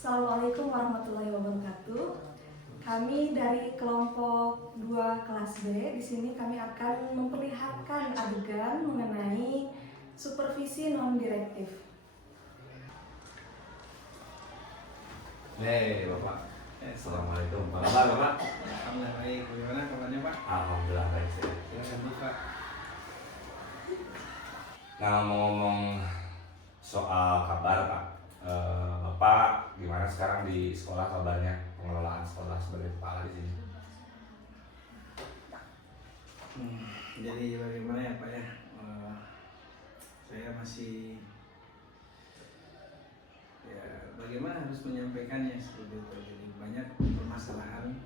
Assalamualaikum warahmatullahi wabarakatuh. Kami dari kelompok 2 kelas B. Di sini kami akan memperlihatkan adegan mengenai supervisi non-direktif. Nih, Bapak. Assalamualaikum. Apa kabar, Bapak? Alhamdulillah baik. Bagaimana kabarnya, Pak? Alhamdulillah baik sih. Silakan Pak. Nah, ngomong soal kabar, Pak. Bapak gimana sekarang di sekolah kabarnya? Pengelolaan sekolah sebagai kepala di sini. Jadi bagaimana ya, Pak ya? Saya masih bagaimana harus menyampaikannya seperti itu. Jadi banyak permasalahan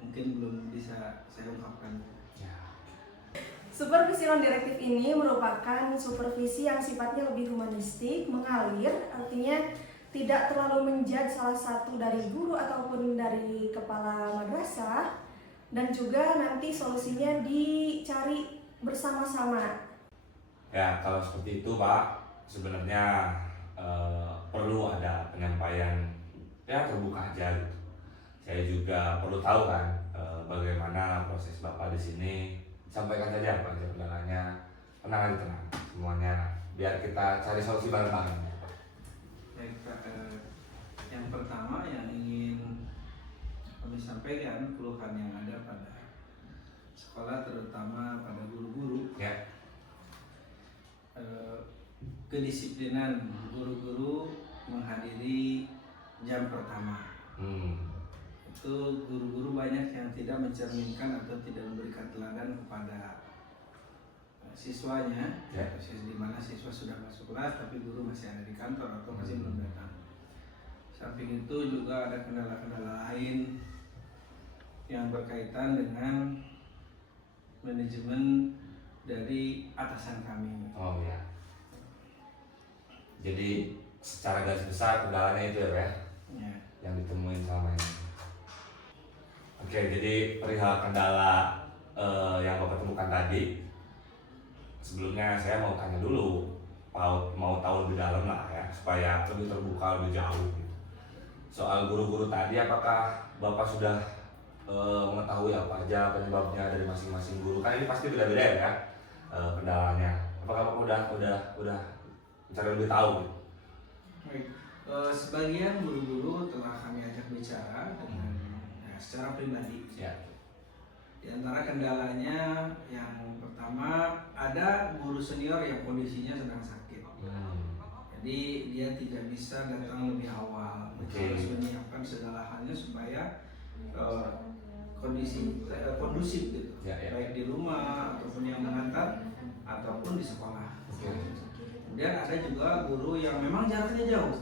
mungkin belum bisa saya ungkapkan. Ya. Supervisi non-direktif ini merupakan supervisi yang sifatnya lebih humanistik, mengalir, artinya tidak terlalu menjudge salah satu dari guru ataupun dari kepala madrasah, dan juga nanti solusinya dicari bersama-sama. Ya, kalau seperti itu, Pak, sebenarnya perlu ada penyampaian ya terbuka aja gitu. Saya juga perlu tahu kan bagaimana proses Bapak di sini. Sampaikan saja apa aja kendalanya, tenang aja, tenang semuanya, biar kita cari solusi bareng-bareng. Baik, Pak. Yang pertama yang ingin kami sampaikan keluhan yang ada pada sekolah, terutama pada guru-guru. Ya. Kedisiplinan guru-guru menghadiri jam pertama. Itu guru-guru banyak yang tidak mencerminkan atau tidak memberikan teladan kepada siswanya. Di mana siswa sudah masuk kelas tapi guru masih ada di kantor atau masih belum datang. Samping itu juga ada kendala-kendala lain yang berkaitan dengan manajemen dari atasan kami. Oh ya. Jadi secara garis besar kendalanya itu ya, Pak, Ya. yang ditemuin selama ini. Oke, jadi perihal kendala yang Bapak temukan tadi, sebelumnya saya mau tanya dulu, mau tahu lebih dalam lah ya, supaya lebih terbuka, lebih jauh gitu. Soal guru-guru tadi, apakah Bapak sudah mengetahui apa aja penyebabnya dari masing-masing guru? Kan ini pasti beda-beda ya kendalanya. Apakah Bapak udah mencari lebih tahu gitu? Baik. Sebagian guru-guru telah kami ajak bicara dengan secara pribadi. Ya. Di antara kendalanya yang pertama, ada guru senior yang kondisinya sedang sakit. Jadi dia tidak bisa datang lebih awal. Harus menyiapkan segala halnya supaya kondisi kondusif gitu. Ya. Baik di rumah ataupun yang mengantar ataupun di sekolah. Kemudian ada juga guru yang memang jaraknya jauh.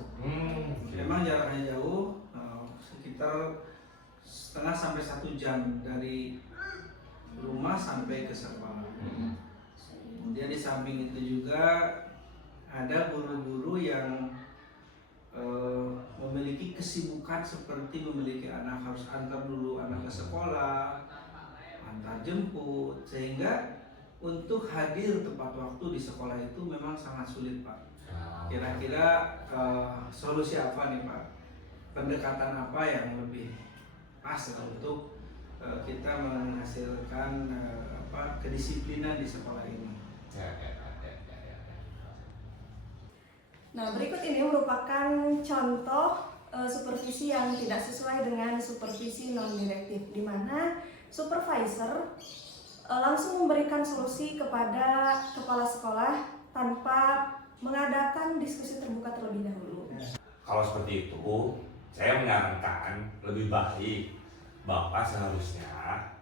Memang jaraknya jauh, sekitar setengah sampai 1 jam dari rumah sampai ke sekolah. Kemudian di samping itu juga ada guru-guru yang memiliki kesibukan seperti memiliki anak, harus antar dulu anak ke sekolah, antar jemput, sehingga untuk hadir tepat waktu di sekolah itu memang sangat sulit, Pak. Kira-kira solusi apa nih, Pak? Pendekatan apa yang lebih pas untuk kita menghasilkan kedisiplinan di sekolah ini? Nah, berikut ini merupakan contoh supervisi yang tidak sesuai dengan supervisi non-direktif, di mana supervisor langsung memberikan solusi kepada kepala sekolah tanpa mengadakan diskusi terbuka terlebih dahulu. Kalau seperti itu, saya menyarankan lebih baik Bapak seharusnya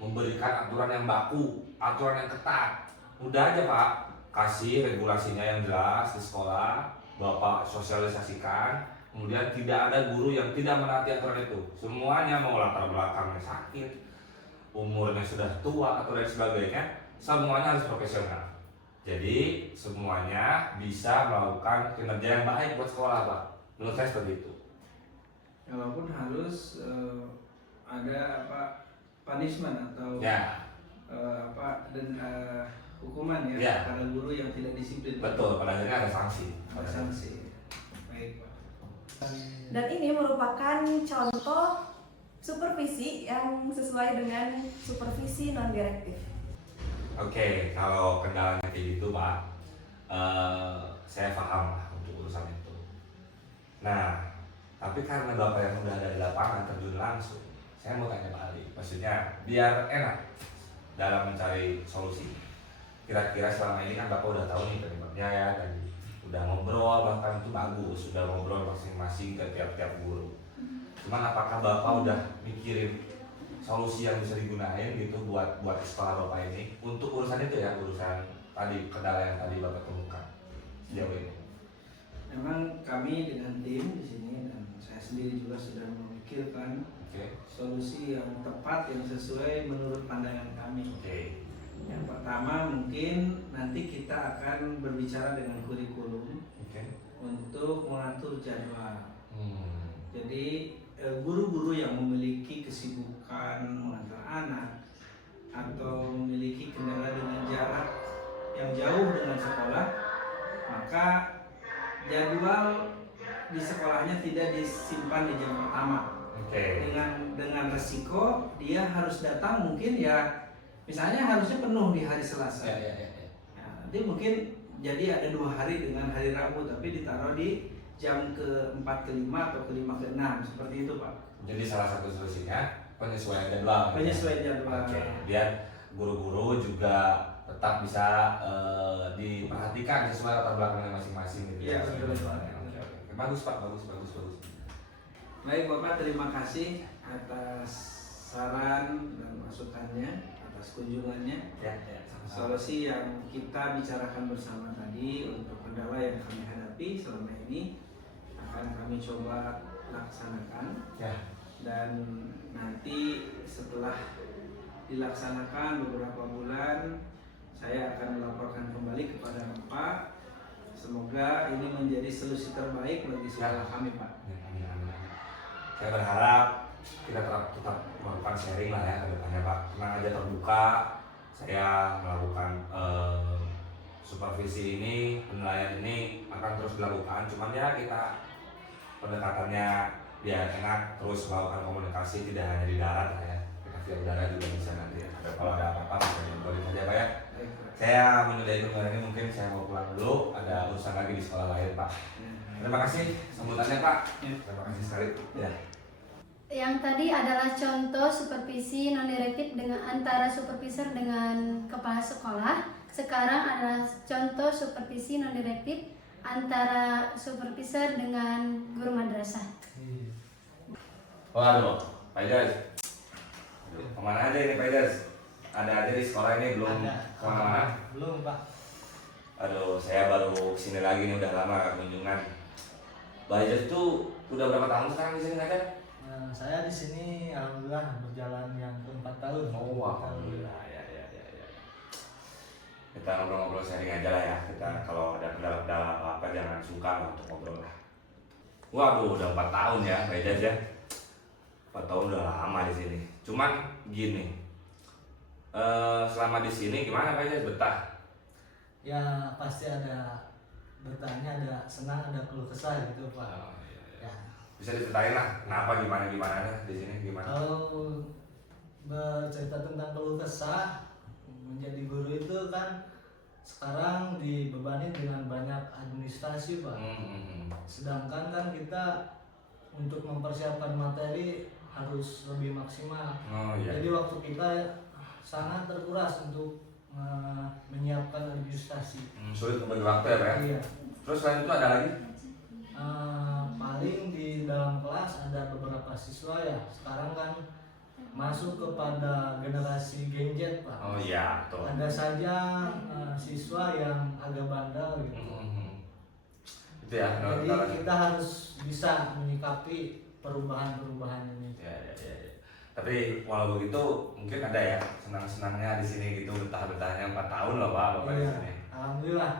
memberikan aturan yang baku, aturan yang ketat. Udah aja, Pak, kasih regulasinya yang jelas di sekolah, Bapak sosialisasikan, kemudian tidak ada guru yang tidak menaati aturan itu. Semuanya mau latar belakangnya sakit, umurnya sudah tua atau lain sebagainya, semuanya harus profesional. Jadi semuanya bisa melakukan kinerja yang baik buat sekolah, Pak. Menurut saya seperti itu. Walaupun harus ada punishment atau hukuman ya pada guru yang tidak disiplin. Betul, pada akhirnya ada sanksi. Ada sanksi. Baik, Pak. Dan ini merupakan contoh supervisi yang sesuai dengan supervisi non direktif. Oke, kalau kendalanya kayak gitu Pak, saya paham lah untuk urusan itu. Nah, tapi karena Bapak yang udah ada di lapangan terjun langsung, saya mau tanya balik, maksudnya biar enak dalam mencari solusi. Kira-kira selama ini kan Bapak udah tahu nih penyebabnya ya, dan udah ngobrol, bahkan itu bagus, udah ngobrol masing-masing ke tiap-tiap guru. Cuman apakah Bapak udah mikirin solusi yang bisa digunain gitu buat sekolah Bapak ini untuk urusan itu ya, urusan tadi kendala yang tadi Bapak temukan sejauh ini? Memang kami dengan tim di sini dan saya sendiri juga sudah memikirkan solusi yang tepat yang sesuai menurut pandangan kami. Yang pertama mungkin nanti kita akan berbicara dengan kurikulum untuk mengatur jadwal. Jadi guru-guru yang memiliki kesibukan mengantar anak atau memiliki kendala dengan jarak yang jauh dengan sekolah, maka jadwal di sekolahnya tidak disimpan di jam pertama. Dengan resiko dia harus datang mungkin ya misalnya harusnya penuh di hari Selasa. Nah, nanti mungkin jadi ada 2 hari dengan hari Rabu tapi ditaruh di jam ke-4, ke-5 atau ke-5, ke-6 seperti itu Pak. Jadi salah satu solusinya penyesuaian jadwal. Penyesuaian jadwal. Biar guru-guru juga tetap bisa diperhatikan sesuai latar belakangnya masing-masing gitu. Iya, betul. Bagus Pak, bagus. Baik Bapak, terima kasih atas saran dan masukannya, atas kunjungannya. Solusi yang kita bicarakan bersama tadi untuk kendala yang kami hadapi selama ini akan kami coba laksanakan. Dan nanti setelah dilaksanakan beberapa bulan saya akan melaporkan kembali kepada Bapak. Semoga ini menjadi solusi terbaik bagi sekolah kami Pak. Saya berharap kita tetap melakukan sharing lah ya ke depannya Pak. Tenang aja, terbuka. Saya melakukan supervisi ini, penilaian ini akan terus dilakukan. Cuman ya kita pendekatannya biar enak, terus melakukan komunikasi tidak hanya di darat lah ya. Kita via udara juga bisa nanti. Kalau ada apa-apa bisa dihubungi saja Pak ya. Saya menyudahi kunjungan ini, mungkin saya mau pulang dulu. Ada urusan lagi di sekolah lain Pak. Terima kasih sambutannya Pak. Terima kasih sekali. Ya. Yang tadi adalah contoh supervisi non direktif dengan antara supervisor dengan kepala sekolah. Sekarang adalah contoh supervisi non direktif antara supervisor dengan guru madrasah. Waduh, Pak Idris. Kemana aja ini Pak Idris? Ada aja di sekolah ini belum kemana-mana? Belum Pak. Aduh, saya baru kesini lagi nih, udah lama gak kunjungan. Pak Idris tuh udah berapa tahun sekarang di sini ngajar? Saya di sini alhamdulillah berjalan yang ke-4 tahun. Oh, alhamdulillah. Ya. Kita ngobrol-ngobrol sharing aja lah ya. Kita kalau ada kendala-kendala apa-apa jangan sungkan untuk ngobrol lah. Waduh, udah 4 tahun ya Pak Idris ya. 4 tahun udah lama di sini. Cuman gini, selama di sini gimana Pak Idris, betah? Ya pasti ada bertanya, ada senang, ada keluh kesah gitu Pak. Ya. Bisa diceritain lah kenapa gimana di sini gimana? Kalau bercerita tentang keluh kesah, menjadi guru itu kan sekarang dibebani dengan banyak administrasi Pak. Sedangkan kan kita untuk mempersiapkan materi harus lebih maksimal. Jadi waktu kita sangat terkuras untuk menyiapkan administrasi. Sulit membagi waktu ya Pak ya? Iya. Terus selain itu ada lagi? Paling di dalam kelas ada beberapa siswa ya sekarang kan masuk kepada generasi gadget Pak. Oh iya, betul. Ada saja siswa yang agak bandel gitu. Itu ya. Jadi kita harus bisa menyikapi perubahan-perubahan ini. Ya. Tapi walau begitu mungkin ada ya senang-senangnya di sini gitu, betah-betahnya 4 tahun loh Pak Bapak di sini. Alhamdulillah.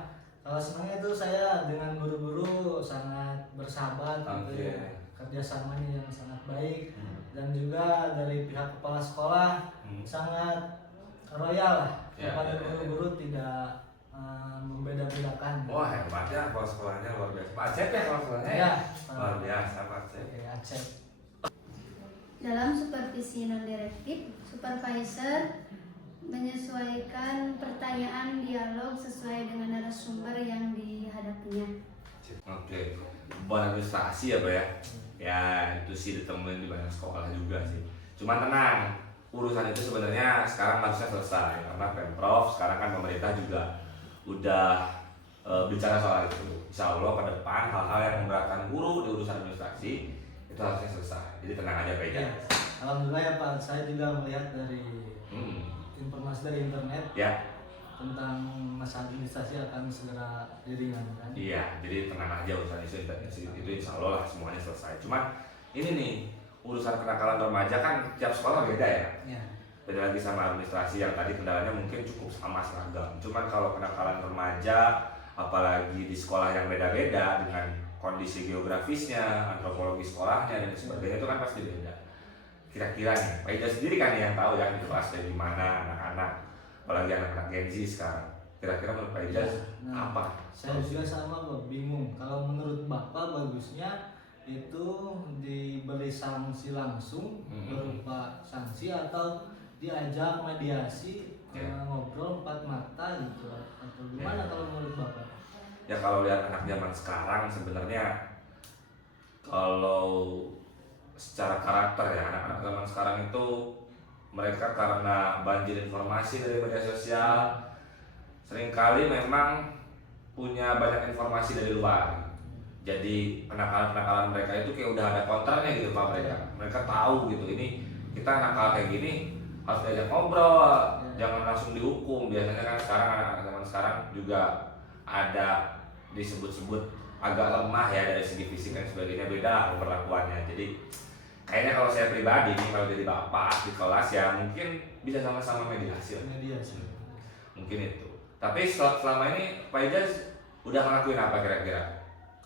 Kalau senangnya itu saya dengan guru-guru sangat bersahabat gitu ya. Kerjasamanya yang sangat baik dan juga dari pihak kepala sekolah sangat royal lah kepada guru-guru, tidak membeda-bedakan. Wah hebat ya kepala sekolahnya luar biasa. Pak Acep ya kepala sekolahnya? Ya, Luar biasa Pak Acep. Oke, Acep. Dalam supervisi non-direktif, supervisor menyesuaikan pertanyaan dialog sesuai dengan narasumber yang dihadapinya. Oke, beban administrasi ya Pak ya? Ya itu sih ditemuin di banyak sekolah juga sih. Cuman tenang, urusan itu sebenarnya sekarang harusnya selesai karena Pemprov sekarang kan pemerintah juga udah bicara soal itu. Insya Allah ke depan hal-hal yang memberatkan guru di urusan administrasi itu harusnya selesai. Jadi tenang aja Pak Ya, ya. alhamdulillah ya Pak, saya juga melihat dari informasi dari internet Ya, tentang masalah administrasi akan segera diringankan. iya. Jadi tenang aja urusan itu insya Allah lah semuanya selesai. Cuman ini nih urusan kenakalan remaja kan tiap sekolah beda ya. Ya. Beda lagi sama administrasi yang tadi kendalanya mungkin cukup sama seragam. Cuman kalau kenakalan remaja, apalagi di sekolah yang beda-beda dengan kondisi geografisnya, antropologi sekolahnya dan sebagainya itu kan pasti beda. Kira-kira nih, Pak Ida sendiri kan yang tahu ya itu kelasnya di mana anak-anak, apalagi anak-anak Gen Z sekarang. Kira-kira menurut Pak Ida apa? Saya juga sama Pak, bingung. Kalau menurut Bapak bagusnya itu diberi sanksi langsung berupa sanksi atau diajak mediasi ngobrol empat mata gitu atau gimana kalau menurut Bapak? Ya kalau lihat anak zaman sekarang sebenarnya kalau secara karakter ya anak-anak zaman sekarang itu mereka karena banjir informasi dari media sosial seringkali memang punya banyak informasi dari luar. Jadi penakalan-penakalan mereka itu kayak udah ada counternya gitu Pak mereka tahu gitu ini kita nakal kayak gini harus diajak ngobrol, jangan langsung dihukum. Biasanya kan sekarang anak-anak zaman sekarang juga ada disebut-sebut agak lemah ya dari segi fisik dan sebagainya, beda lah perlakuannya. Jadi kayaknya kalau saya pribadi nih kalau jadi bapak di kelas ya mungkin bisa sama-sama mediasi lah. Mediasi. Mungkin itu. Tapi selama ini Pak Ijaz udah ngelakuin apa kira-kira?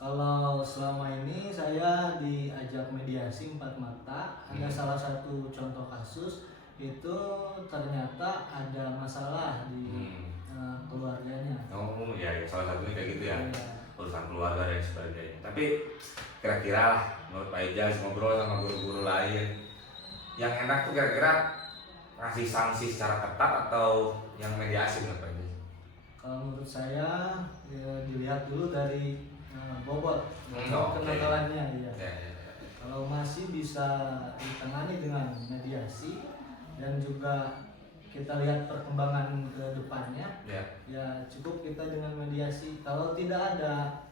Kalau selama ini saya diajak mediasi empat mata. Ada salah satu contoh kasus itu ternyata ada masalah di keluarganya. Oh ya, salah satunya kayak gitu ya. Ya. Urusan keluarga dan sebagainya. Tapi kira-kira lah menurut Pak Ijaz ngobrol sama guru-guru lain yang enak tuh kira-kira ngasih sanksi secara ketat atau yang mediasi menurut Pak Ijaz? Kalau menurut saya ya, dilihat dulu dari bobot Oke. kenakalannya ya. Ya. Kalau masih bisa ditangani dengan mediasi dan juga kita lihat perkembangan ke depannya, ya cukup kita dengan mediasi. Kalau tidak ada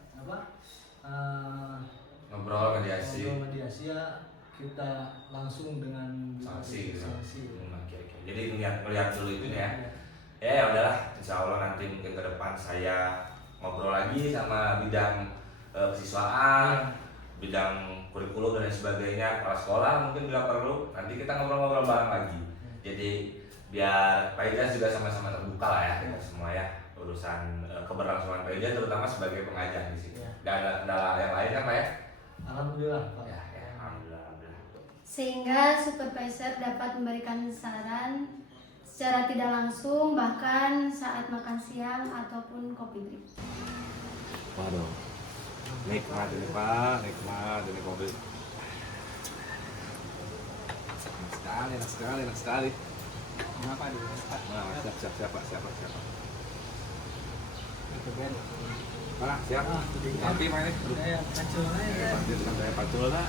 Ngobrol mediasi ya kita langsung dengan sanksi gitu. sanksi. Oke. Jadi melihat dulu itu ya. Ya udahlah, insya Allah nanti mungkin ke depan saya ngobrol lagi sama bidang kesiswaan, bidang kurikulum dan sebagainya, kepala sekolah mungkin bila perlu nanti kita ngobrol-ngobrol bareng lagi. Jadi biar Pak Ijaz juga sama-sama terbuka lah ya kita semua ya urusan keberlangsungan Pak Ijaz terutama sebagai pengajar di sini. Dan ada kendala yang lain kan Pak ya? Alhamdulillah Pak. Ya, alhamdulillah. Sehingga supervisor dapat memberikan saran secara tidak langsung bahkan saat makan siang ataupun kopi break. Waduh, nikmat ini Pak, nikmat ini kopi. Enak sekali. Kenapa di Nah, siap Pak. Itu Ben. Pak, siap. Nanti Pak ini. Saya kacau aja. Pasti dengan saya pacul lah.